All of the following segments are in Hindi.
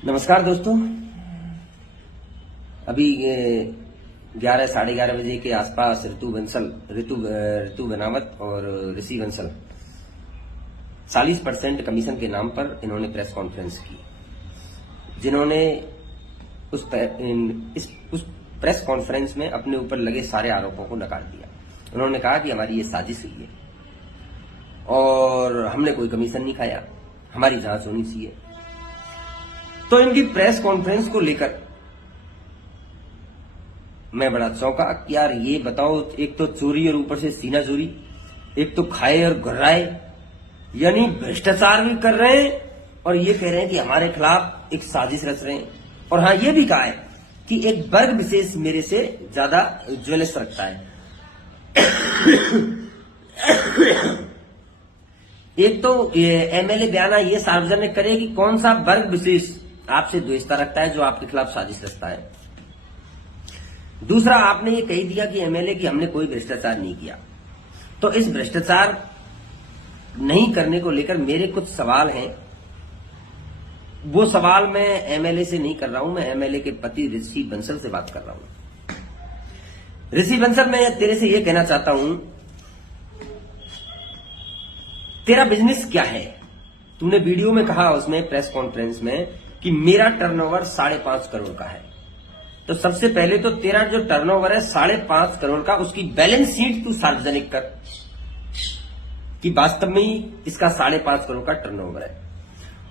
नमस्कार दोस्तों। अभी 11 साढ़े 11 बजे के आसपास ऋतु बनावत और ऋषि बंसल 40% कमीशन के नाम पर इन्होंने प्रेस कॉन्फ्रेंस की, जिन्होंने उस प्रेस कॉन्फ्रेंस में अपने ऊपर लगे सारे आरोपों को नकार दिया। उन्होंने कहा कि हमारी ये साजिश हुई है और हमने कोई कमीशन नहीं खाया, हमारी जांच होनी चाहिए। तो इनकी प्रेस कॉन्फ्रेंस को लेकर मैं बड़ा चौंका कि यार ये बताओ, एक तो चोरी और ऊपर से सीना चोरी, एक तो खाए और घुर्राए, यानी भ्रष्टाचार भी कर रहे हैं और ये कह रहे हैं कि हमारे खिलाफ एक साजिश रच रहे हैं। और हाँ, ये भी कहा है कि एक वर्ग विशेष मेरे से ज्यादा ज्वेलस रखता है। एक तो एमएलए बयाना ये सार्वजनिक करे कि कौन सा वर्ग विशेष आपसे द्वेषता रखता है जो आपके खिलाफ साजिश रचता है। दूसरा, आपने ये कह दिया कि एमएलए की हमने कोई भ्रष्टाचार नहीं किया। तो इस भ्रष्टाचार नहीं करने को लेकर मेरे कुछ सवाल हैं। वो सवाल मैं एमएलए से नहीं कर रहा हूं, मैं एमएलए के पति ऋषि बंसल से बात कर रहा हूं। ऋषि बंसल, मैं तेरे से ये कहना चाहता हूं, तेरा बिजनेस क्या है? तूने वीडियो में कहा, उसमें प्रेस कॉन्फ्रेंस में, कि मेरा टर्नओवर 5.5 करोड़ का है। तो सबसे पहले तो तेरा जो टर्नओवर है 5.5 करोड़ का, उसकी बैलेंस शीट तू सार्वजनिक कर कि वास्तव में ही इसका 5.5 करोड़ का टर्नओवर है।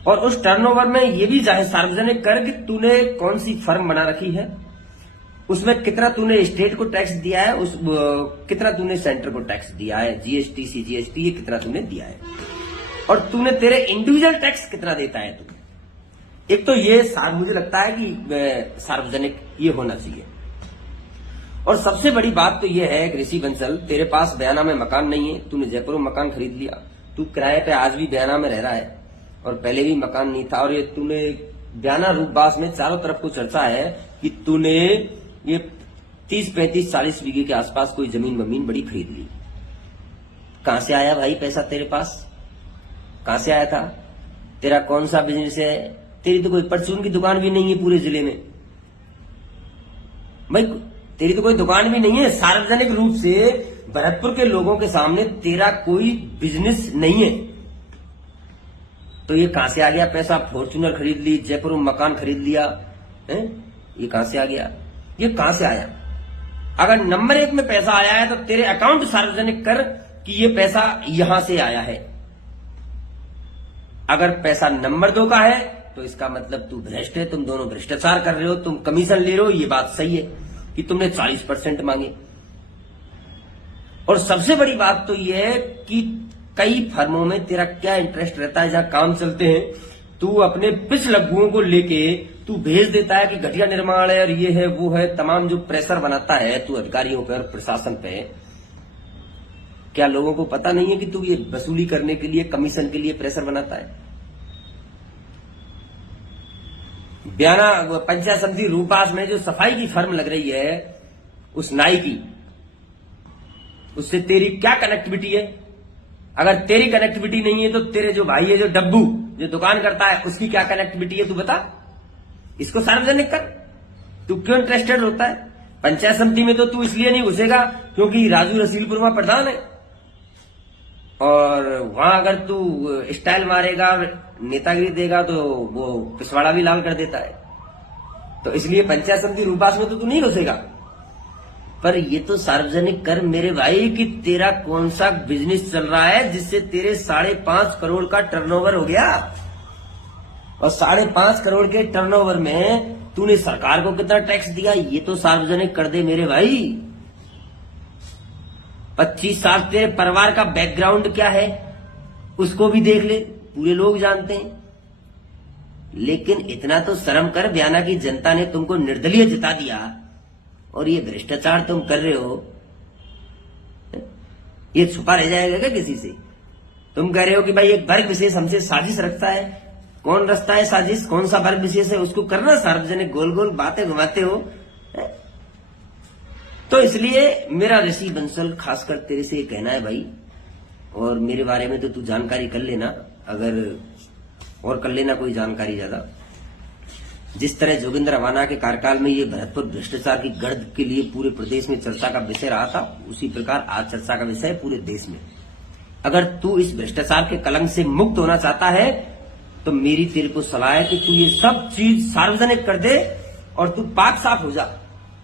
और उस टर्नओवर में यह भी जाहिर सार्वजनिक कर कि तूने कौन सी फर्म बना रखी है, उसमें कितना तूने स्टेट को टैक्स दिया है, कितना तूने सेंटर को टैक्स दिया है, जीएसटी सीजीएसटी ये कितना तूने दिया है, और तूने तेरे इंडिविजुअल टैक्स कितना देता है तू। एक तो ये मुझे लगता है कि सार्वजनिक ये होना चाहिए। और सबसे बड़ी बात तो ये है कि ऋषि बंसल, तेरे पास बयाना में मकान नहीं है, तूने जयपुर में मकान खरीद लिया, तू किराए पे आज भी बयाना में रह रहा है और पहले भी मकान नहीं था। और ये तूने बयाना रूपबास में चारों तरफ को चर्चा है कि तूने ये 30, 35, 40 बीघे के आसपास कोई जमीन बड़ी खरीद ली। कहां से आया भाई पैसा तेरे पास? कहां से आया था? तेरा कौन सा बिजनेस है? तेरी तो कोई परचून की दुकान भी नहीं है पूरे जिले में भाई, तेरी तो कोई दुकान भी नहीं है। सार्वजनिक रूप से भरतपुर के लोगों के सामने तेरा कोई बिजनेस नहीं है। तो ये कहां से आ गया पैसा? फॉर्च्यूनर खरीद ली, जयपुर में मकान खरीद लिया है, ये कहां से आ गया? ये कहां से आया? अगर नंबर 1 में पैसा आया है तो तेरे अकाउंट सार्वजनिक कर कि ये पैसा यहां से आया है। अगर पैसा नंबर 2 का है तो इसका मतलब तू भ्रष्ट है, तुम दोनों भ्रष्टाचार कर रहे हो, तुम कमीशन ले रहे हो। ये बात सही है कि तुमने 40% मांगे। और सबसे बड़ी बात तो ये है कि कई फर्मों में तेरा क्या इंटरेस्ट रहता है, जहां काम चलते हैं तू अपने पिछ लग्गुओं को लेके तू भेज देता है कि घटिया निर्माण है और ये है वो है, तमाम जो प्रेशर बनाता है तू अधिकारियों पर, प्रशासन पे। क्या लोगों को पता नहीं है कि तू ये वसूली करने के लिए, कमीशन के लिए प्रेशर बनाता है? बयाना पंचायत समिति रूपबास में जो सफाई की फर्म लग रही है, उस नाई की, उससे तेरी क्या कनेक्टिविटी है? अगर तेरी कनेक्टिविटी नहीं है तो तेरे जो भाई है, जो डब्बू जो दुकान करता है, उसकी क्या कनेक्टिविटी है? तू बता, इसको सार्वजनिक कर। तू क्यों इंटरेस्टेड होता है? पंचायत समिति में तो तू इसलिए नहीं घुसेगा क्योंकि राजू रसीलपुर में प्रधान है, और वहां अगर तू स्टाइल मारेगा, नेतागिरी देगा तो वो पिछवाड़ा भी लाल कर देता है। तो इसलिए पंचायत समिति रूपबास में तो तू नहीं घुसेगा। पर ये तो सार्वजनिक कर मेरे भाई कि तेरा कौन सा बिजनेस चल रहा है जिससे तेरे 5.5 करोड़ का टर्नओवर हो गया। और 5.5 करोड़ के टर्नओवर में तूने सरकार को कितना टैक्स दिया, ये तो सार्वजनिक कर दे मेरे भाई। 25 साल तेरे परिवार का बैकग्राउंड क्या है उसको भी देख ले, पूरे लोग जानते हैं। लेकिन इतना तो शर्म कर, बयाना की जनता ने तुमको निर्दलीय जिता दिया और ये भ्रष्टाचार तुम कर रहे हो, ये छुपा रह जाएगा क्या किसी से? तुम कह रहे हो कि भाई एक वर्ग विशेष हमसे साजिश रखता है। कौन रचता है साजिश? कौन सा वर्ग विशेष है? उसको करना सार्वजनिक, गोल गोल बातें घुमाते हो। तो इसलिए मेरा ऋषि बंसल खासकर तेरे से कहना है भाई, और मेरे बारे में तो तू जानकारी कर लेना, अगर और कर लेना कोई जानकारी ज्यादा, जिस तरह जोगिंदर अवाना के कार्यकाल में ये भरतपुर भ्रष्टाचार की गर्द के लिए पूरे प्रदेश में चर्चा का विषय रहा था, उसी प्रकार आज चर्चा का विषय है पूरे देश में। अगर तू इस भ्रष्टाचार के कलंक से मुक्त होना चाहता है तो मेरी तेरे को सलाह है कि तू ये सब चीज सार्वजनिक कर दे और तू पाक साफ हो जा।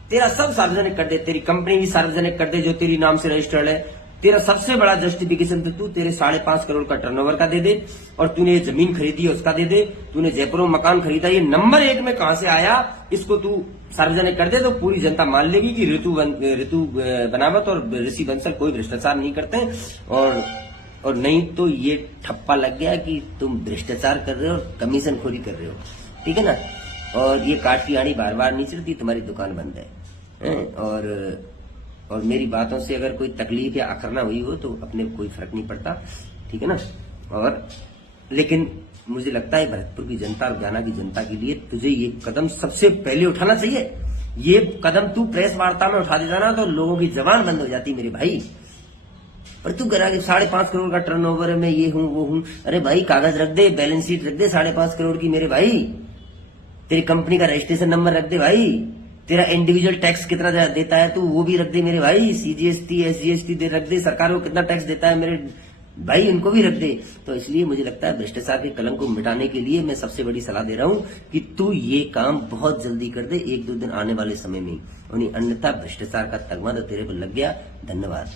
तेरा सब सार्वजनिक कर दे, तेरी कंपनी भी सार्वजनिक कर दे जो तेरी नाम से रजिस्टर्ड है। तेरा सबसे बड़ा जस्टिफिकेशन तो तू तेरे 5.5 करोड़ का टर्नओवर का दे दे, और तूने ये जमीन खरीदी है उसका दे दे, तूने जयपुर में मकान खरीदा, ये नंबर 1 में कहां से आया, इसको तू सार्वजनिक कर दे तो पूरी जनता मान लेगी कि ऋतु बनावत और ऋषि बंसल कोई भ्रष्टाचार नहीं करते। और नहीं तो ये ठप्पा लग गया कि तुम भ्रष्टाचार कर रहे हो और कमीशन खोरी कर रहे हो, ठीक है ना। और ये काट की आड़ी बार बार नहीं चलती, तुम्हारी दुकान बंद है। और मेरी बातों से अगर कोई तकलीफ या अखरना हुई हो तो अपने कोई फर्क नहीं पड़ता, ठीक है ना। और लेकिन मुझे लगता है भरतपुर की जनता और ज्ञाना की जनता के लिए तुझे ये कदम सबसे पहले उठाना चाहिए। ये कदम तू प्रेस वार्ता में उठा देता ना तो लोगों की जबान बंद हो जाती मेरे भाई। पर तू करा कि 5.5 करोड़ का टर्नओवर है, मैं ये हूं वो हूं। अरे भाई कागज रख दे, बैलेंस शीट रख दे 5.5 करोड़ की मेरे भाई। तेरी कंपनी का रजिस्ट्रेशन नंबर रख दे भाई। तेरा इंडिविजुअल टैक्स कितना देता है तू वो भी रख दे मेरे भाई। सीजीएसटी एसजीएसटी रख दे, सरकार को कितना टैक्स देता है मेरे भाई, इनको भी रख दे। तो इसलिए मुझे लगता है भ्रष्टाचार के कलंक को मिटाने के लिए मैं सबसे बड़ी सलाह दे रहा हूं कि तू ये काम बहुत जल्दी कर दे, 1-2 दिन आने वाले समय में। अन्यथा भ्रष्टाचार का तगमा तो तेरे पर लग गया। धन्यवाद।